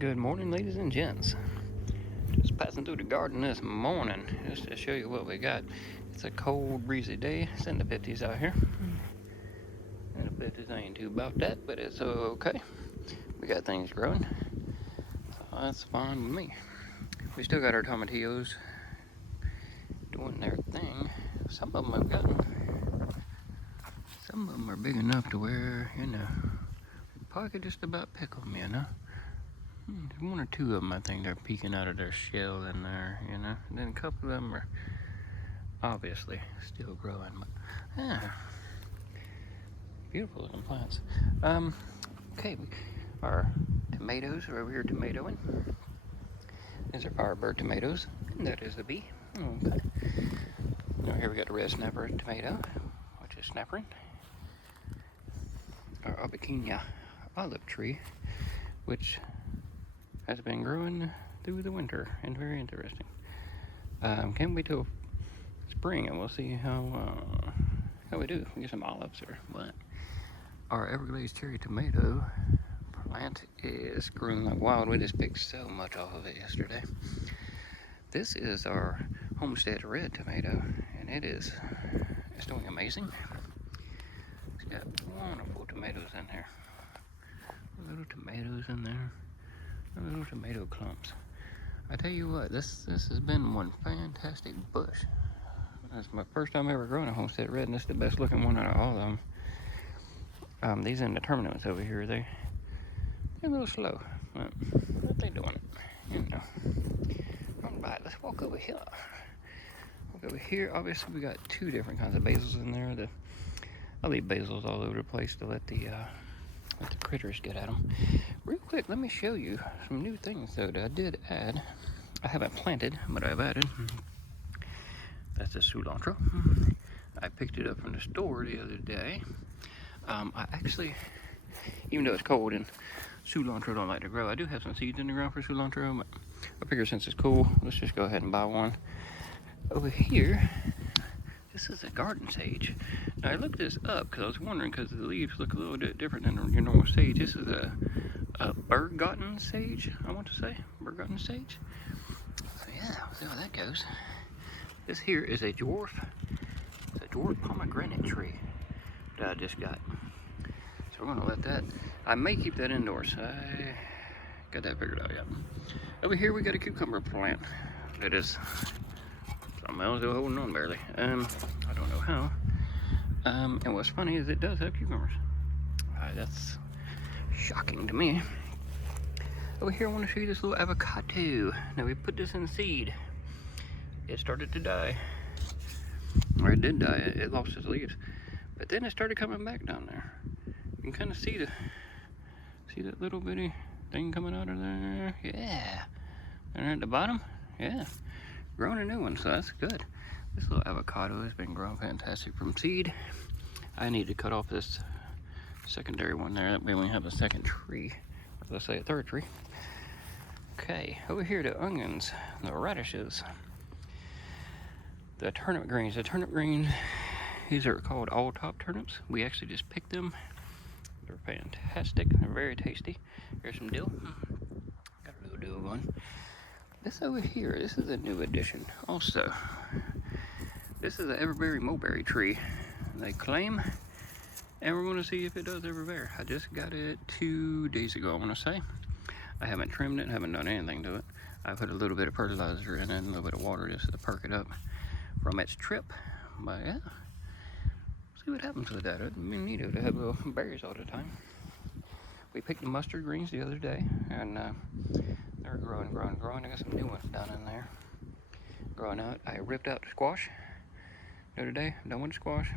Good morning, ladies and gents. Just passing through the garden this morning just to show you what we got. It's a cold, breezy day. It's in the 50s out here. And the 50s ain't too about that, but it's okay. We got things growing, so that's fine with me. We still got our tomatillos doing their thing. Some of them have gotten, some of them are big enough to where, probably could just about pick them, One or two of them, I think, they're peeking out of their shell in there, And then a couple of them are obviously still growing, but yeah, beautiful looking plants. Okay, our tomatoes are over here tomatoing. These are Firebird tomatoes, and that is the bee. Okay. Now here we got a red snapper tomato, which is snappering. Our Abiquinia olive tree, which has been growing through the winter, and very interesting. Can't wait till spring, and we'll see how we do. We get some olives or what. Our Everglades cherry tomato plant is growing like wild. We just picked so much off of it yesterday. This is our Homestead red tomato, and it's doing amazing. It's got wonderful tomatoes in here. Little tomatoes in there. Little tomato clumps. I tell you what, this has been one fantastic bush. That's my first time ever growing a Homestead red, and it's the best looking one out of all of them. These indeterminates over here, they're a little slow, but they doing it, All right, let's walk over here. Obviously we got two different kinds of basils in there. I leave basils all over the place to let the critters get at them. Real quick, let me show you some new things though that I did add. I haven't planted, but I've added. That's the cilantro. I picked it up from the store the other day. I actually, even though it's cold and cilantro don't like to grow, I do have some seeds in the ground for cilantro, but I figure since it's cool, let's just go ahead and buy one. Over here, this is a garden sage. Now I looked this up because I was wondering, because the leaves look a little bit different than your normal sage. This is a bergamot sage, I want to say. Bergamot sage. So yeah, we'll see how that goes. This here is a dwarf pomegranate tree that I just got. So we're gonna let that, I may keep that indoors. I got that figured out yet. Over here we got a cucumber plant that is, somehow still holding on barely. I don't know how. And what's funny is it does have cucumbers. That's shocking to me. Over here I want to show you this little avocado. Now we put this in seed. It started to die. Or it did die, it lost its leaves. But then it started coming back down there. You can kind of see that little bitty thing coming out of there? Yeah. And at the bottom? Yeah. Growing a new one, so that's good. This little avocado has been growing fantastic from seed. I need to cut off this secondary one there. That way we have a second tree. Or let's say a third tree. Okay, over here the onions, the radishes, the turnip greens. The turnip greens, these are called all top turnips. We actually just picked them. They're fantastic. They're very tasty. Here's some dill. Got a little dill going. This over here, this is a new addition also. This is an everberry mulberry tree, they claim, and we're going to see if it does ever bear. I just got it 2 days ago, I want to say. I haven't trimmed it, haven't done anything to it. I put a little bit of fertilizer in it and a little bit of water just to perk it up from its trip. But yeah, see what happens with that. It'd be neat to have little berries all the time. We picked the mustard greens the other day, and they're growing. I got some new ones down in there growing out. I ripped out the squash the other day. I'm done with the squash.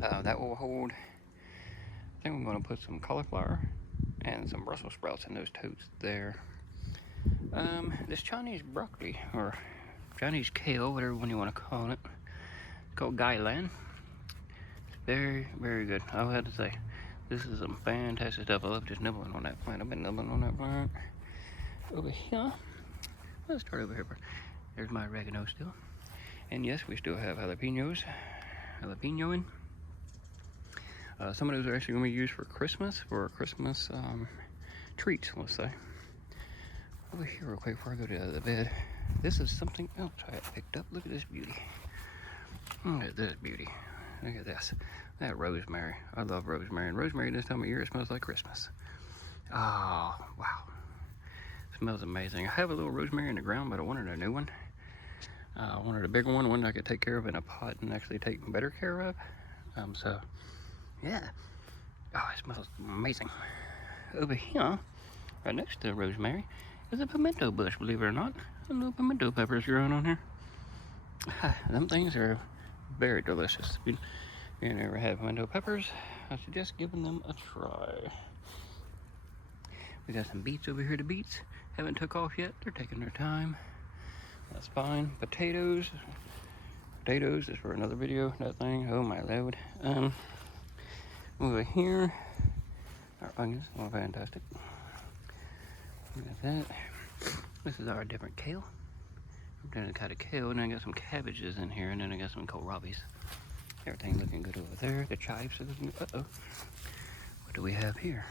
That will hold, I think I'm going to put some cauliflower and some Brussels sprouts in those totes there. This Chinese broccoli, or Chinese kale, whatever one you want to call it, it's called Gailan. It's very, very good. I would have to say, this is some fantastic stuff. I love just nibbling on that plant. I've been nibbling on that plant. Over here, let's start over here. There's my oregano still. And yes, we still have jalapenos. Jalapenoing. Some of those are actually going to be used for Christmas treats, let's say. over here real quick before I go to the bed. This is something else I picked up. Look at this beauty. Look at this beauty. Look at this. That rosemary. I love rosemary. And rosemary this time of year, it smells like Christmas. Oh, wow. It smells amazing. I have a little rosemary in the ground, but I wanted a new one. I wanted a bigger one I could take care of in a pot and actually take better care of. So, yeah. Oh, it smells amazing. Over here, right next to the rosemary, is a pimento bush, believe it or not. A little pimento peppers growing on here. Them things are very delicious. If you never had pimento peppers, I suggest giving them a try. We got some beets over here. The beets haven't took off yet. They're taking their time. That's fine. Potatoes is for another video. That thing, oh my lord. Over here, our onions, oh fantastic. Look at that. This is our different kale. I'm doing a kind of kale, and I got some cabbages in here, and then I got some kohlrabis. Everything looking good over there. The chives are looking good. Uh-oh. What do we have here?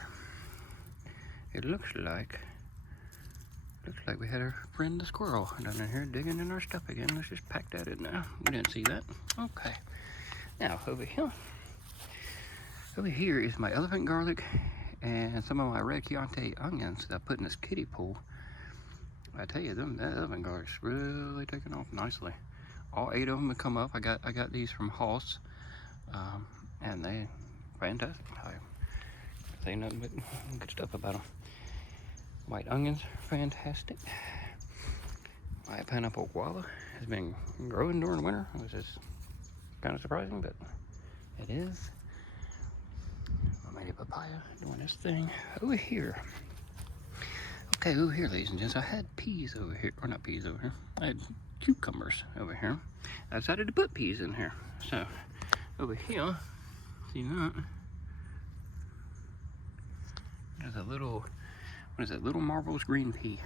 It looks like we had our friend the squirrel down in here digging in our stuff again. Let's just pack that in now. We didn't see that. Okay. Now, over here is my elephant garlic and some of my red Chianti onions that I put in this kiddie pool. I tell you, that elephant garlic's really taking off nicely. All 8 of them have come up. I got these from Hoss, and they fantastic. I say nothing but good stuff about them. White onions, fantastic. My pineapple guava has been growing during winter, which is kind of surprising, but it is. I made a papaya doing this thing over here. Okay, over here, ladies and gents, I had peas over here, or not peas over here. I had cucumbers over here. I decided to put peas in here. So over here, see that? There's a little. What is that? Little marvelous green pea.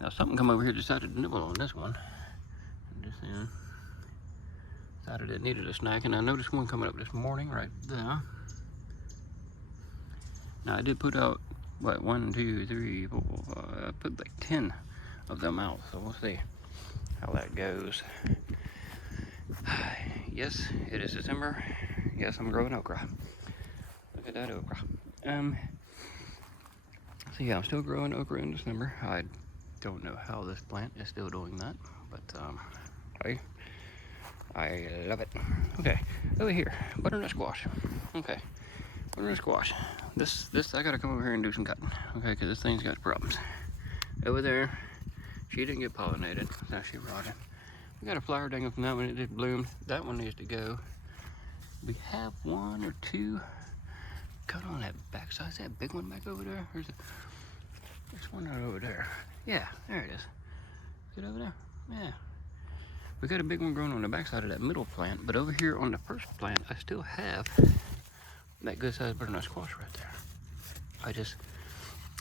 Now something come over here decided to nibble on this one. And decided it needed a snack, and I noticed one coming up this morning right there. Now I did put out what 1, 2, 3, 4, 5. I put like 10 of them out, so we'll see how that goes. Yes, it is December. Yes, I'm growing okra. Look at that okra. So yeah, I'm still growing okra in December. I don't know how this plant is still doing that, but I love it. Okay, over here, butternut squash. Okay, butternut squash. This I gotta come over here and do some cutting. Okay, because this thing's got problems. Over there, she didn't get pollinated, so she rotted. We got a flower dangle from that one. It just bloomed. That one needs to go. We have 1 or 2 cut on that backside. Is that big one back over there? There's one right over there. Yeah, there it is. Is it over there? Yeah. We got a big one growing on the backside of that middle plant, but over here on the first plant, I still have that good sized butternut squash right there.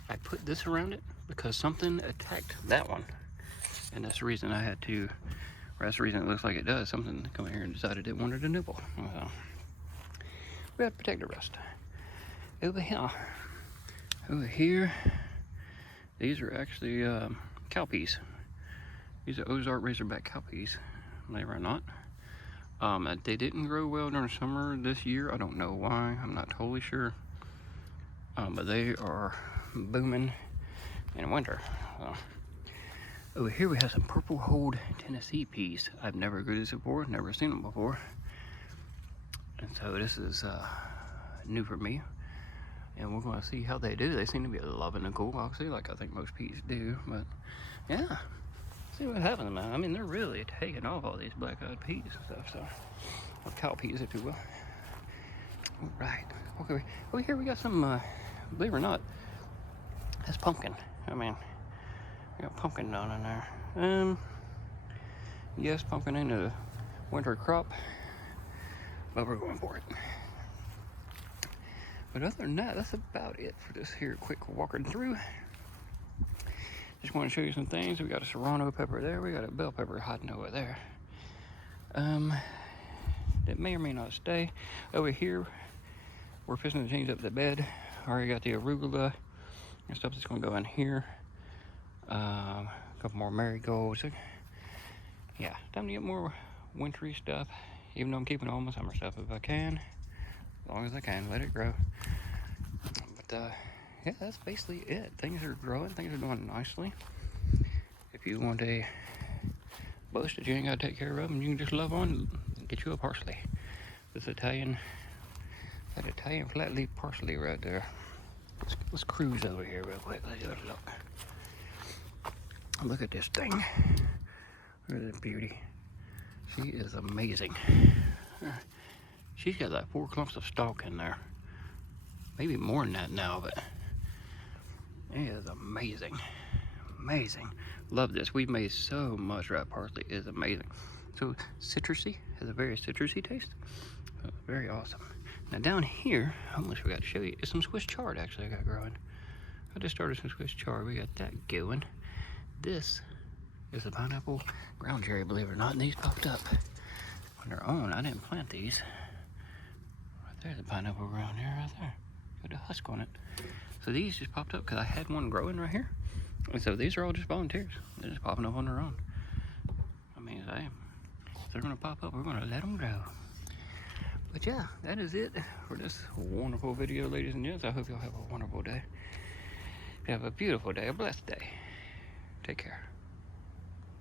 I put this around it because something attacked that one. And that's the reason I had to, or that's the reason it looks like it does. Something come in here and decided it wanted a nibble. So we have to protect the rest. Over here, these are actually cow peas. These are Ozark Razorback cow peas, believe it or not. They didn't grow well during summer this year. I don't know why. I'm not totally sure. But they are booming in winter. Over here we have some purple hulled Tennessee peas. I've never grew these before, never seen them before. And so this is new for me. And we're going to see how they do. They seem to be loving the cool boxy, like I think most peas do. But yeah, see what happens, man. I mean, they're really taking off all these black-eyed peas and stuff. So, or cow peas, if you will. All right. Okay. Over here we got some. Believe it or not, that's pumpkin. I mean, we got pumpkin down in there. Yes, pumpkin ain't a winter crop, but we're going for it. But other than that, that's about it for this here quick walking through. Just want to show you some things. We got a serrano pepper there. We got a bell pepper hiding over there. That may or may not stay. Over here, we're fixing to change up the bed. I already got the arugula and stuff that's going to go in here. A couple more marigolds. Yeah, time to get more wintry stuff. Even though I'm keeping all my summer stuff if I can. As long as I can, let it grow. But yeah, that's basically it. Things are growing, things are doing nicely. If you want a bush that you ain't gotta take care of them, you can just love on and get you a parsley. This Italian, that Italian flat leaf parsley right there. Let's cruise over here real quick. Let's have a look. Look at this thing. Look at this beauty. She is amazing. She's got like 4 clumps of stalk in there. Maybe more than that now, but it is amazing. Amazing. Love this. We've made so much red parsley. It is amazing. So citrusy, has a very citrusy taste. Very awesome. Now down here, I almost forgot to show you, is some Swiss chard actually I got growing. I just started some Swiss chard. We got that going. This is a pineapple ground cherry, believe it or not, and these popped up on their own. I didn't plant these. Right there's a pineapple ground here, right there. Got a husk on it. So these just popped up because I had one growing right here. And so these are all just volunteers. They're just popping up on their own. I mean, if they're gonna pop up, we're gonna let them grow. But yeah, that is it for this wonderful video, ladies and gents. I hope y'all have a wonderful day. Have a beautiful day, a blessed day. Take care.